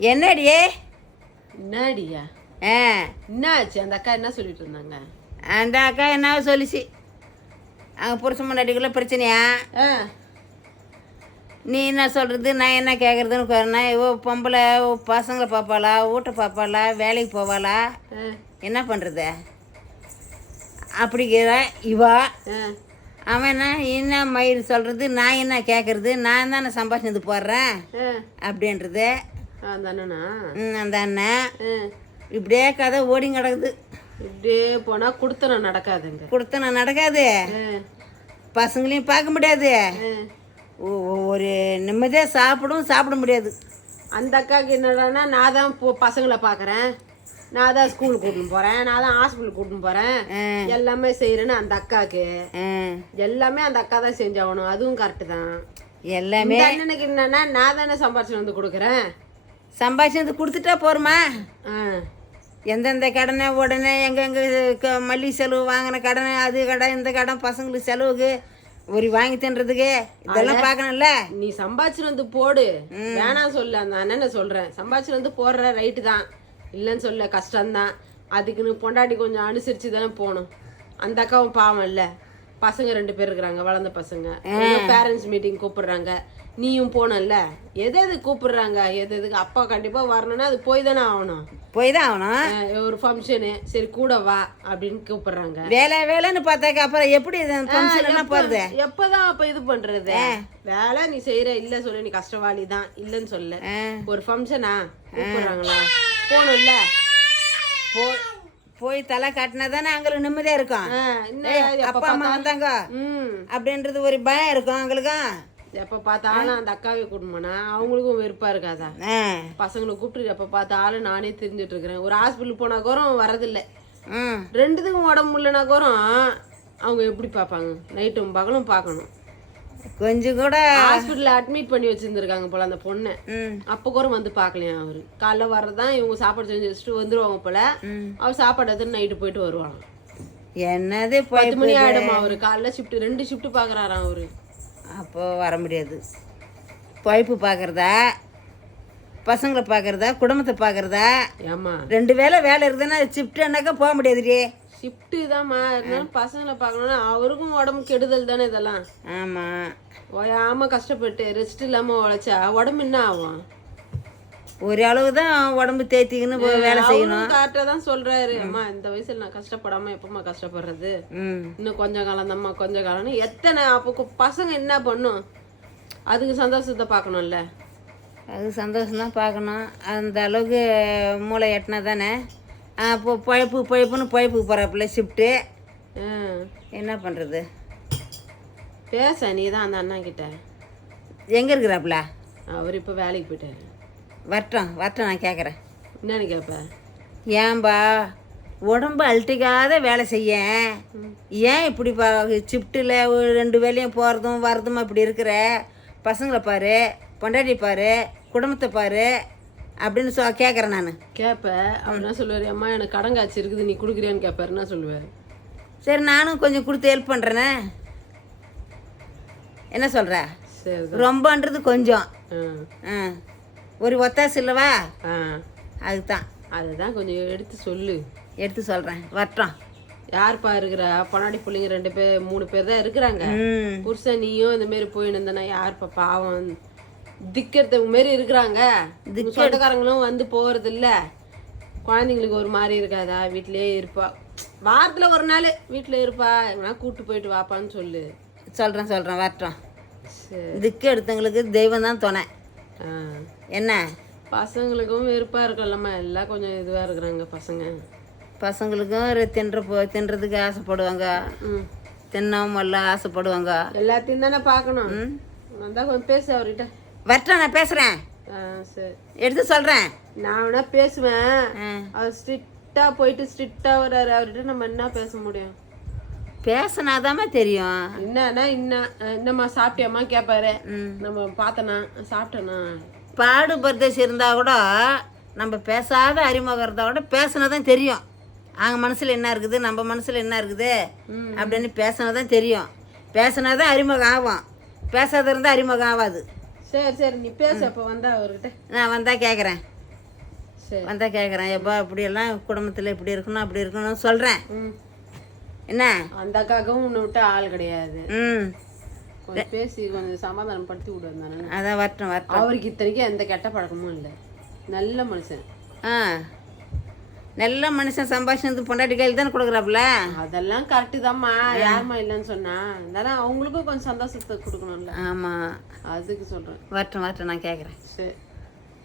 என்னடியே? என்னடியா? ஆ. என்னாச்சு? அந்த அக்கா என்ன சொல்லிட்டு இருந்தாங்க? அந்த அக்கா என்ன சொல்லிச்சு? அவங்க புருஷன் முன்னாடிக்குள்ள பிரச்சனையா? ஆ, நீ என்ன சொல்கிறது நான் என்ன கேட்குறதுன்னு ஓ பொம்பளை பசங்களை பார்ப்பாளா வீட்டை பார்ப்பாளா வேலைக்கு போவாளா? என்ன பண்ணுறது அப்படிங்கிற இவா. அவன் என்ன என்ன மயிர் சொல்கிறது நான் என்ன கேட்குறது நான் தானே சம்பாஷணத்து போடுறேன்? அப்படின்றது. அந்த அண்ணனா? இப்படியே கதை ஓடி கிடக்குது. இப்படியே போனா குடுத்தனம் நடக்காதுங்க. கொடுத்த நான் நடக்காது பசங்களையும் பார்க்க முடியாது. ஒரு நிம்மதியாக சாப்பிடும் சாப்பிட முடியாது. அந்த அக்காவுக்கு என்னடான்னா நான் தான் பசங்களை பார்க்குறேன். நான் தான் ஸ்கூல் கூட்டின்னு போறேன். நான் தான் ஹாஸ்பிட்டல் கூட்டின்னு போறேன். ஆ. எல்லாமே செய்யறேன்னு அந்த அக்காவுக்கு. எல்லாமே அந்த அக்கா தான் செஞ்சாகணும். அதுவும் கரெக்டு தான். எல்லாமே அண்ணனுக்கு என்னன்னா நான் தானே சம்பாரிச்சு வந்து கொடுக்குறேன். சம்பாதிச்சது கொடுத்துட்டா போருமா? ஆ எந்தெந்த கடனை உடனே எங்கெங்கே க- மல்லிகை செலவு வாங்கின கடனை அது கடன் இந்த கடன் பசங்களுக்கு செலவுக்கு ஒரு வாங்கி தின்றதுக்கு இதெல்லாம் பார்க்கணும்ல? நீ சம்பாதிச்சுட்டு வந்து போடு வேணாம் சொல்லு அந்த அண்ணனை சொல்றேன். சம்பாதிச்சுட்டு வந்து போடுற ரைட்டு தான். இல்லைன்னு சொல்ல கஷ்டம்தான். அதுக்குன்னு பொண்டாட்டி கொஞ்சம் அனுசரிச்சு தானே போகணும். அந்த அக்காவும் பாவம் இல்ல. பசங்க ரெண்டு பேர் இருக்கிறாங்க வளர்ந்த பசங்க. பேரண்ட்ஸ் மீட்டிங் கூப்பிடுறாங்க. நீயும் போனல்ல? எது எது கூப்பிடுறாங்க? எது எதுக்கு அப்பா கண்டிப்பா வரணும்னா அது போய் தானே ஆகணும். போய் தான் ஆகணும். ஒரு ஃபங்க்ஷனு சரி கூட வா அப்படின்னு கூப்பிடுறாங்க. வேலை வேலைன்னு பார்த்தாக்க அப்புறம் எப்படி ஃபங்க்ஷன் எல்லாம் போகிறது எப்பதான் அப்ப இது பண்றது? வேலை நீ செய்யற இல்ல சொல்லு நீ கஷ்டவாளி தான் இல்லன்னு சொல்லு. ஒரு ஃபங்க்ஷனா கூப்பிடுறாங்களா? போகணும்ல போய் போய் தலை காட்டினா தானே அவங்களுக்கு நிம்மதியாக இருக்கும் அப்பா அம்மா வந்தாங்க. ம். அப்படின்றது ஒரு பயம் இருக்கும் அவங்களுக்கும் எப்ப பார்த்தாலும் அந்த அக்காவை கூட்டிட்டு போனா அவங்களுக்கும் வெறுப்பா இருக்காதா? பசங்களை கூப்பிட்டு எப்ப பார்த்தாலும் நானே தெரிஞ்சுட்டு இருக்கிறேன். ஒரு ஹாஸ்பிட்டல் போனா கூட வரதில்லை ரெண்டுத்துக்கும் உடம்பு முடியலனா கூட அவங்க எப்படி பார்ப்பாங்க? நைட்டும் பகலும் பார்க்கணும். கொஞ்சம் கூட ஹாஸ்பிட்டல்ல அட்மிட் பண்ணி வச்சிருந்திருக்காங்க போல அந்த பொண்ணை. அப்போ கூட வந்து பார்க்கலையா அவரு? காலைல வர்றதான் இவங்க சாப்பாடு செஞ்சு வச்சுட்டு வந்துருவாங்க போல. அவர் சாப்பாடு எடுத்து நைட்டு போயிட்டு வருவாங்க. என்னது பத்து மணி ஆயிடுமா அவரு? காலைல ஷிஃப்ட் ரெண்டு ஷிஃப்ட் பாக்குறாராம் அவரு? அப்போ வர முடியாது. பொழைப்பு பார்க்குறதா? பசங்களை பார்க்குறதா? குடும்பத்தை பார்க்குறதா? ஏமா ரெண்டு வேளை வேலை இருக்குதுன்னா ஷிஃப்ட்டுனாக்கா போக முடியாதுடி. ஷிஃப்ட் தாம்மா இருந்தாலும் பசங்களை பார்க்கணும்னா அவருக்கும் உடம்பு கெடுதல் தானே இதெல்லாம். ஆமாம் ஓயாம கஷ்டப்பட்டு ரெஸ்ட் இல்லாம உழைச்சா உடம்பு என்ன ஆகும்? ஒரு அளவு தான் உடம்பு தேத்திக்கின்னு வேலை செய்யணும். கரெக்டா தான் சொல்றாரு. அம்மா இந்த வயசுல நான் கஷ்டப்படாம எப்பமா கஷ்டப்படுறது? இன்னும் கொஞ்சம் காலம் தாம்மா கொஞ்சம் காலம்னு எத்தனை அப்போ பசங்க என்ன பண்ணும்? அதுக்கு சந்தோஷத்தை பார்க்கணும்ல. அது சந்தோஷம்தான் பார்க்கணும். அந்த அளவுக்கு மூளை எட்டினா தானே? பழைப்பு பழைப்புன்னு பழைப்புக்கு போகிறாப்புல ஷிஃப்ட்டு. என்ன பண்ணுறது பேச நீ தான் அந்த அண்ணா கிட்ட எங்கே இருக்கிறாப்புல? அவர் இப்போ வேலைக்கு போயிட்டாரு. வரட்டும் வரட்டும் நான் கேட்குறேன் என்னன்னு கேட்ப ஏன்பா உடம்பு அழட்டிக்காத வேலை செய்ய. ஏன் இப்படி பா ஷிஃப்ட்டில் ரெண்டு வேலையும் போகிறதும் வரதும் இப்படி இருக்கிற? பசங்களை பாரு பொண்டாட்டி பாரு குடும்பத்தை பாரு அப்படின்னு சொ கேட்குறேன் நான். கேட்ப அவர் என்ன சொல்லுவாரு? அம்மா எனக்கு கடன் காய்ச்சி இருக்குது நீ கொடுக்குறியான்னு கேட்பாரு என்ன சொல்லுவாரு? சரி நானும் கொஞ்சம் கொடுத்து ஹெல்ப் பண்ணுறேனே என்ன சொல்கிற சரி ரொம்பன்றது கொஞ்சம். ஆ. ஒரு ஒத்தாசு இல்லவா? ஆ. அதுக்கு தான் அதுதான் கொஞ்சம் எடுத்து சொல்லு. எடுத்து சொல்கிறேன் வரட்டும் யாருப்பா இருக்கிறா? பொன்னாடி பிள்ளைங்க ரெண்டு பேர் மூணு பேர் தான் இருக்கிறாங்க. புருஷன் நீயும் இந்த மாதிரி போயின்னு இருந்தனா யாருப்பா? பாவம். திக்கிறதுக்கு மாரி இருக்கிறாங்க. சொந்தக்காரங்களும் வந்து போறது இல்ல குழந்தைங்களுக்கு ஒரு மாதிரி இருக்காதா? வீட்லயே இருப்பா. வாரத்துல ஒரு நாள் வீட்ல இருப்பா. எங்கன்னா கூட்டு போயிட்டு வாப்பான்னு சொல்லு. சொல்கிறேன் சொல்கிறேன் வரட்டும். சரி. இதுக்கு எடுத்தவங்களுக்கு தெய்வம் தான் துணை. என்ன? பசங்களுக்கும் வெறுப்பா இருக்கலாமா எல்லாம் கொஞ்சம் இதுவா இருக்கிறாங்க பசங்க. பசங்களுக்கும் தின்ற போ தின்றதுக்கு ஆசைப்படுவாங்க. ம். தின்னவும் எல்லாம் ஆசைப்படுவாங்க. எல்லாத்தையும் தானே பார்க்கணும். வந்தா கொஞ்சம் பேசு அவர்கிட்ட. வரட்டும் நான் பேசுகிறேன் சரி. எடுத்து சொல்கிறேன் நான் வேணா பேசுவேன். அவர் ஸ்ட்ரிக்டா போயிட்டு ஸ்ட்ரிக்டா வர்றாரு. அவர்கிட்ட நம்ம என்ன பேச முடியும்? பேசினாதாம்மா தெரியும். என்னன்னா இன்ன என்னம்மா சாப்பிட்டியாம்மா? கேட்பாரு. நம்ம பார்த்தனா சாப்பிட்டேனா? பாடு பரதேசி இருந்தால் கூட நம்ம பேசாத அறிமுகம் இருந்தால் கூட பேசினா தான் தெரியும். அவங்க மனசில் என்ன இருக்குது? நம்ம மனசில் என்ன இருக்குது? அப்படின்னு பேசினா தான் தெரியும். பேசினா தான் அறிமுகம் ஆகும். பேசாத இருந்தால் அறிமுகம் ஆகாது. சரி சரி நீ பேசு அப்போ வந்தா அவர்கிட்ட. நான் வந்தால் கேட்குறேன் சரி. வந்தால் கேட்குறேன் எப்பா இப்படியெல்லாம் குடும்பத்தில் இப்படி இருக்கணும் அப்படி இருக்கணும்னு சொல்கிறேன் என்ன? அந்த அக்காவுக்கும் உன்னை விட்டு ஆள் கிடையாது. ம். கொஞ்சம் பேசி கொஞ்சம் சமாதானம் படுத்தி விடு. அதான் வரட்டும் வரட்டும். அவருக்கு இத்தனைக்கும் எந்த கெட்ட பழக்கமும் இல்லை. நல்ல மனுஷன். ஆ. நல்ல மனுஷன் சம்பாஷணத்து பொண்டாட்டி கையில் தானே கொடுக்குறாப்புல? அதெல்லாம் கரெக்டு தான்மா யாரும்மா இல்லைன்னு சொன்னா. இருந்தாலும் அவங்களுக்கும் கொஞ்சம் சந்தோஷத்தை கொடுக்கணும்ல. ஆமாம் அதுக்கு சொல்றேன். வரட்டும் வரட்டும் நான் கேட்குறேன் சரி.